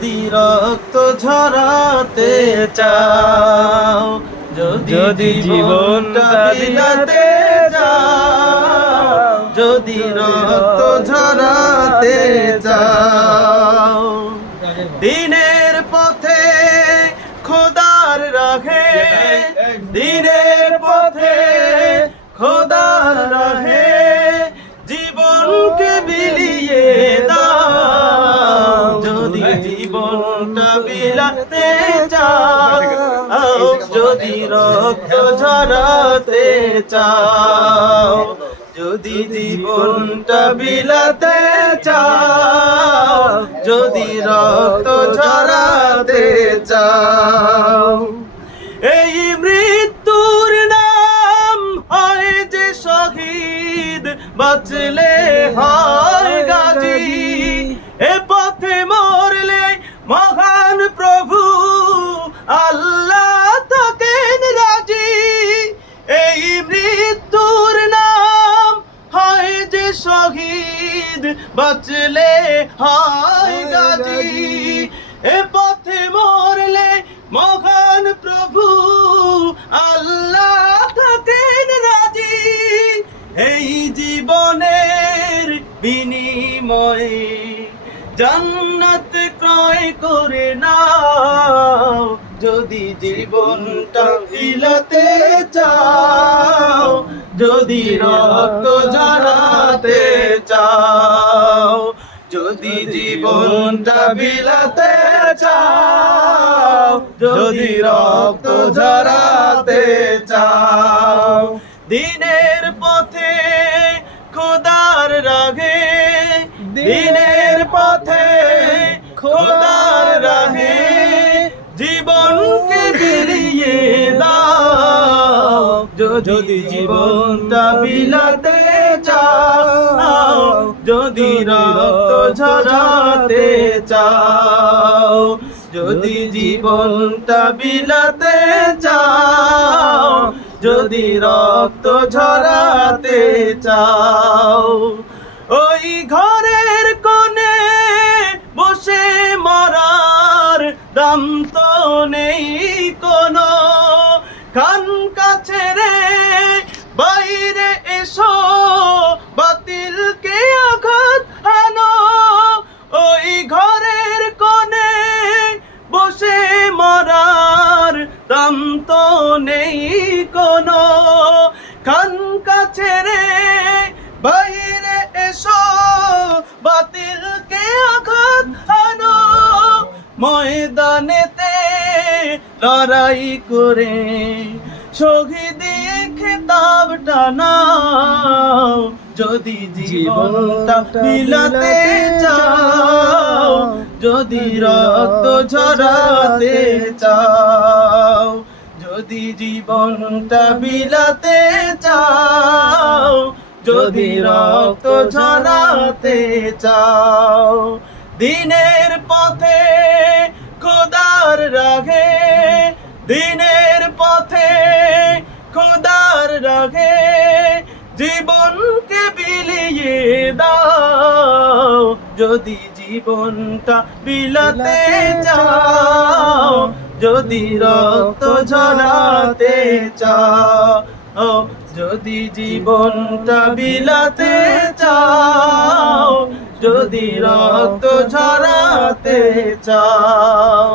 যদি রক্ত ঝরাতে চাও, যদি জীবনটা বিলাতে চাও, যদি রক্ত ঝরাতে চাও, দিনের পথে খোদার রাহে, দিনের পথে খোদার রাহে জীবনকে বিলিয়ে দাও, যদি জীবনটা বিলাতে চাও, যদি রক্ত ঝরাতে চাও, যদি জীবনটা বিলাতে চাও, যদি রক্ত ঝরাতে চাও। এই মৃত্যুর নাম হয় যে শহীদ, বাঁচলে হয় গাজী, এ পথে মরলে মহান প্রভু আল্লাহ থাকেন রাজি। এই মৃত্যুর নাম হয় যে শহীদ, বাঁচলে হয় গাজী, এ পথে মরলে মহান প্রভু আল্লাহ থাকেন রাজি। এই জীবনের বিনিময়ে জান্নাত ক্রয় করে নাও, যদি জীবনটা বিলাতে চাও, যদি রক্ত ঝরাতে চাও, যদি জীবনটা বিলাতে চাও, যদি রক্ত ঝরাতে চাও, দিনের পথে খোদার রাহে, দিনের পথে খোদার রাহে জীবনকে বিলিয়ে দাও, যদি জীবনটা বিলাতে চাও, যদি রক্ত ঝরাতে চাও, যদি জীবনটা বিলাতে চাও, যদি রক্ত ঝরাতে চাও। ওই ঘরের কোণে বসে মরার দাম তো নেই কোনো, কান কাছে রে বাইরে এসো বাতিলকে আঘাত হানো। ওই ঘরের কোণে বসে মরার দাম তো নেই কোনো, কান কাছে রে বাইরে এসো বাতিলকে আঘাত হানো। ময়দানেতে লড়াই করে শহীদি খেতাবটা নাও, যদি জীবনটা বিলাতে চাও, যদি রক্ত ঝরাতে চাও, যদি জীবনটা বিলাতে চাও, যদি রক্ত ঝরাতে চাও, দিনের পথে খোদার রাহে, দিনের পথে খোদার রাহে জীবনকে বিলিয়ে দাও, যদি জীবনটা বিলাতে চাও, যদি রক্ত ঝরাতে চাও, যদি জীবনটা বিলাতে চাও, যদি রক্ত ঝরাতে চাও।